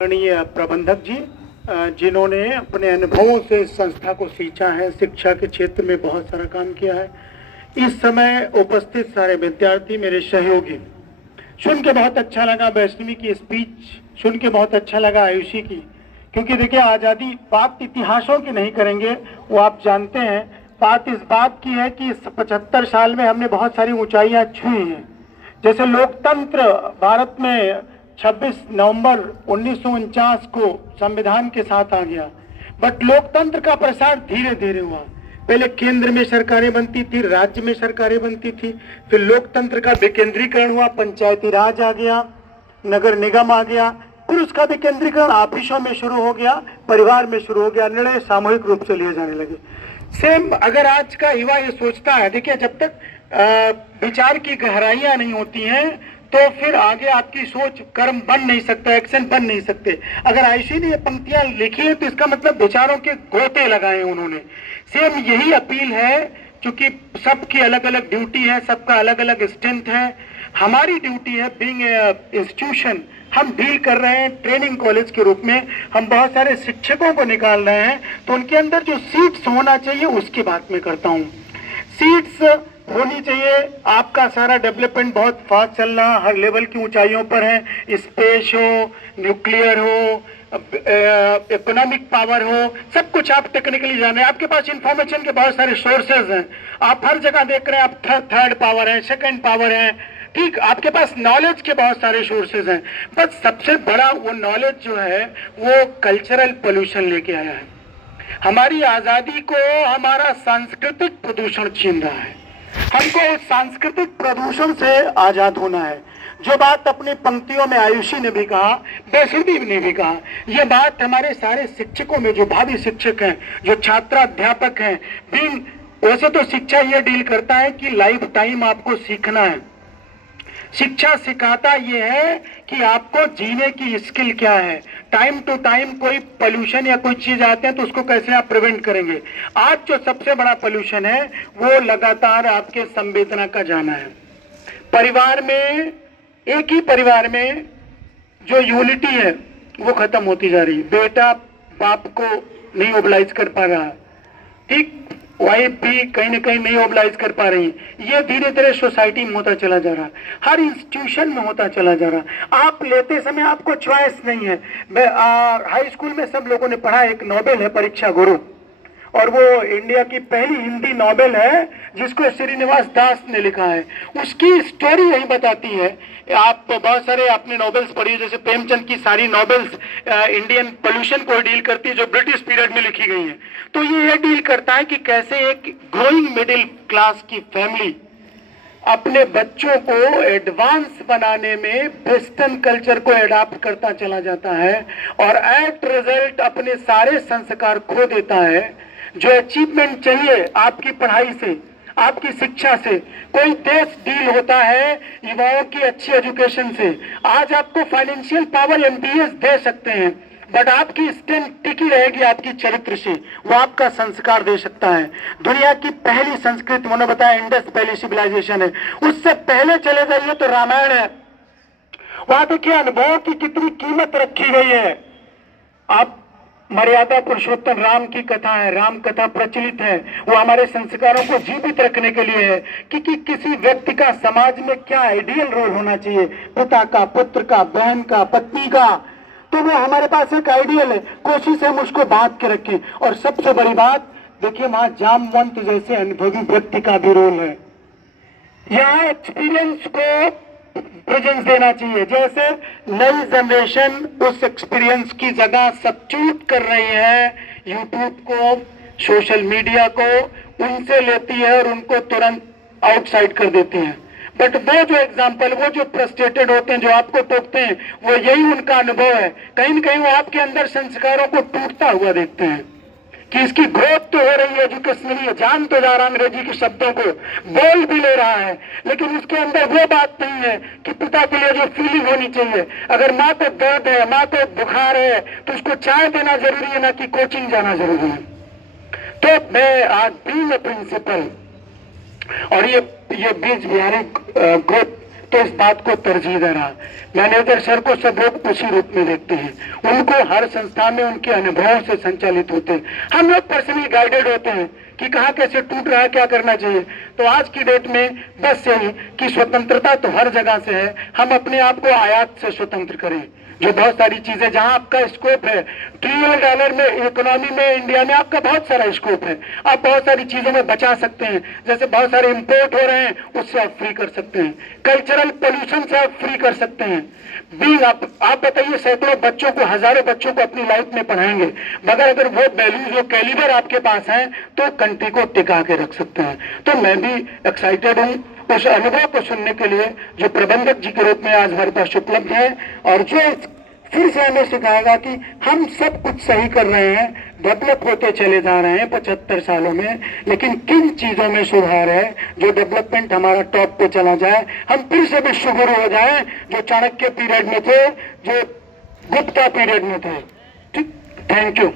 माननीय प्रबंधक जी, जिन्होंने अपने अनुभवों से संस्था को सींचा है, शिक्षा के क्षेत्र में बहुत सारा काम किया है। इस समय उपस्थित सारे विद्यार्थी, मेरे सहयोगी, सुन के बहुत अच्छा लगा वैष्णवी की स्पीच, सुन के बहुत अच्छा लगा आयुषी की, क्योंकि देखिए आज़ादी बात इतिहासों की नहीं करेंगे, वो आप जानते हैं। बात इस बात की है कि इस 75 साल में हमने बहुत सारी ऊंचाइयां छुई हैं। जैसे लोकतंत्र भारत में 26 नवंबर 1949 को संविधान के साथ आ गया, बट लोकतंत्र का प्रसार धीरे धीरे हुआ। पहले केंद्र में सरकारें बनती थी, राज्य में सरकारें बनती थी, फिर लोकतंत्र का विकेंद्रीकरण हुआ, पंचायती राज आ गया, नगर निगम आ गया, फिर उसका विकेंद्रीकरण ऑफिसों में शुरू हो गया, परिवार में शुरू हो गया, निर्णय सामूहिक रूप से लिए जाने लगे। सेम अगर आज का युवा ये सोचता है, देखिए जब तक विचार की गहराइयां नहीं होती हैं तो फिर आगे आपकी सोच कर्म बन नहीं सकता, एक्शन बन नहीं सकते। अगर आयुषी ने ये पंक्तियां लिखी है तो इसका मतलब विचारों के गोते लगाए उन्होंने। सेम यही अपील है, क्योंकि सबकी अलग अलग ड्यूटी है, सबका अलग अलग स्ट्रेंथ है। हमारी ड्यूटी है बीइंग इंस्टीट्यूशन, हम डील कर रहे हैं ट्रेनिंग कॉलेज के रूप में, हम बहुत सारे शिक्षकों को निकाल रहे हैं, तो उनके अंदर जो सीट्स होना चाहिए उसकी बात मैं करता हूँ। सीट्स होनी चाहिए। आपका सारा डेवलपमेंट बहुत फास्ट चल रहा, हर लेवल की ऊंचाइयों पर है, स्पेस हो, न्यूक्लियर हो, इकोनॉमिक पावर हो, सब कुछ आप टेक्निकली जान रहे हैं। आपके पास इंफॉर्मेशन के बहुत सारे सोर्सेज हैं, आप हर जगह देख रहे हैं, आप थर्ड पावर है, सेकंड पावर है, ठीक, आपके पास नॉलेज के बहुत सारे सोर्सेज हैं। बस सबसे बड़ा वो नॉलेज जो है वो कल्चरल पोल्यूशन लेके आया है। हमारी आजादी को हमारा सांस्कृतिक प्रदूषण छीन रहा है। हमको उस सांस्कृतिक प्रदूषण से आजाद होना है। जो बात अपनी पंक्तियों में आयुषी ने भी कहा, वैष्णवी ने भी कहा, यह बात हमारे सारे शिक्षकों में, जो भावी शिक्षक हैं, जो छात्राध्यापक हैं, वैसे तो शिक्षा यह डील करता है कि लाइफ टाइम आपको सीखना है। शिक्षा सिखाता यह है कि आपको जीने की स्किल क्या है, टाइम टू टाइम कोई पोल्यूशन या कोई चीज आते हैं तो उसको कैसे आप प्रिवेंट करेंगे। आज जो सबसे बड़ा पोल्यूशन है वो लगातार आपके संवेदना का जाना है। परिवार में, एक ही परिवार में जो यूनिटी है वो खत्म होती जा रही। बेटा बाप को नहीं ओबलाइज कर पा रहा, ठीक, वाइफ भी कहीं ना कहीं नहीं ओबलाइज कर पा रही। ये धीरे धीरे सोसाइटी में होता चला जा रहा, हर इंस्टीट्यूशन में होता चला जा रहा। आप लेते समय आपको चॉइस नहीं है। हाई स्कूल में सब लोगों ने पढ़ा, एक नोबेल है परीक्षा गुरु, और वो इंडिया की पहली हिंदी नोबेल है जिसको श्रीनिवास दास ने लिखा है। उसकी स्टोरी यही बताती है। आप बहुत सारे आपने नोबेल्स पढ़ी, जैसे प्रेमचंद की सारी नोबेल्स इंडियन पोल्यूशन को डील करती है, जो ब्रिटिश पीरियड में लिखी गई है। तो ये डील करता है कि कैसे एक ग्रोइंग मिडिल क्लास की फैमिली अपने बच्चों को एडवांस बनाने में वेस्टर्न कल्चर को एडॉप्ट करता चला जाता है, और एट रिजल्ट अपने सारे संस्कार खो देता है। जो अचीवमेंट चाहिए आपकी पढ़ाई से, आपकी शिक्षा से, कोई देश डील होता है युवाओं की अच्छी एजुकेशन से। आज आपको फाइनेंशियल पावर एमबीएस दे सकते हैं, बट आपकी स्ट्रेंथ टिकी रहेगी आपकी चरित्र से, वो आपका संस्कार दे सकता है। दुनिया की पहली संस्कृति, मैंने बताया इंडस पहली सिविलाइजेशन है, उससे पहले चले जाइए तो रामायण है। वहां देखिए अनुभव की कितनी कीमत रखी गई है। आप मर्यादा पुरुषोत्तम राम की कथा है, राम कथा प्रचलित है, वो हमारे संस्कारों को जीवित रखने के लिए है कि किसी व्यक्ति का समाज में क्या आइडियल रोल होना चाहिए, पिता का, पुत्र का, बहन का, पत्नी का, तो वो हमारे पास एक आइडियल है। कोशिश है हम उसको बांध के रखें। और सबसे बड़ी बात देखिए, वहां जामवंत जैसे अनुभवी व्यक्ति का भी रोल है। यहाँ एक्सपीरियंस को प्रेजेंस देना चाहिए। जैसे नई जनरेशन उस एक्सपीरियंस की जगह सब्स्टिट्यूट कर रही है यूट्यूब को, सोशल मीडिया को, उनसे लेती है और उनको तुरंत आउटसाइड कर देती है। बट वो जो एग्जाम्पल, वो जो फ्रस्ट्रेटेड होते हैं, जो आपको टोकते हैं, वो यही उनका अनुभव है। कहीं न कहीं वो आपके अंदर संस्कारों को टूटता हुआ देखते हैं कि इसकी ग्रोथ तो हो रही है, एजुकेशनली जान तो जा रहा अंग्रेजी के शब्दों को, बोल भी ले रहा है, लेकिन उसके अंदर वो बात नहीं है कि पिता के लिए जो फीलिंग होनी चाहिए। अगर माँ को दर्द है, माँ को बुखार है, तो उसको चाय देना जरूरी है, ना कि कोचिंग जाना जरूरी है। तो मैं आज बीइंग अ प्रिंसिपल, और ये बीज बिहारी ग्रुप तो इस बात को तरजीह दे रहा। मैनेजर सर को सब लोग उसी रूप में देखते हैं, उनको हर संस्था में उनके अनुभवों से संचालित होते हैं। हम लोग पर्सनली गाइडेड होते हैं कि कहाँ कैसे टूट रहा है, क्या करना चाहिए। तो आज की डेट में बस यही कि स्वतंत्रता तो हर जगह से है, हम अपने आप को आयात से स्वतंत्र करें। जो बहुत सारी चीजें जहां आपका स्कोप है, ट्रिलियन डॉलर में इकोनॉमी में इंडिया में आपका बहुत सारा स्कोप है, आप बहुत सारी चीजों में बचा सकते हैं। जैसे बहुत सारे इंपोर्ट हो रहे हैं, उससे आप फ्री कर सकते हैं। कल्चरल पोल्यूशन से आप फ्री कर सकते हैं। बीइंग आप बताइए, सैकड़ों बच्चों को, हजारों बच्चों को अपनी लाइफ में पढ़ाएंगे, मगर अगर वो वैल्यूज, वो कैलिबर आपके पास है तो कंट्री को टिका के रख सकते हैं। तो मैं भी एक्साइटेड हूँ उस अनुभव को सुनने के लिए जो प्रबंधक जी के रूप में आज हमारे पास उपलब्ध है, और जो फिर से हमें सिखाएगा कि हम सब कुछ सही कर रहे हैं, डेवलप होते चले जा रहे हैं 75 सालों में, लेकिन किन चीजों में सुधार है जो डेवलपमेंट हमारा टॉप पे चला जाए, हम फिर से विश्वगुरु हो जाए जो चाणक्य पीरियड में थे, जो गुप्ता पीरियड में थे। ठीक, थैंक यू।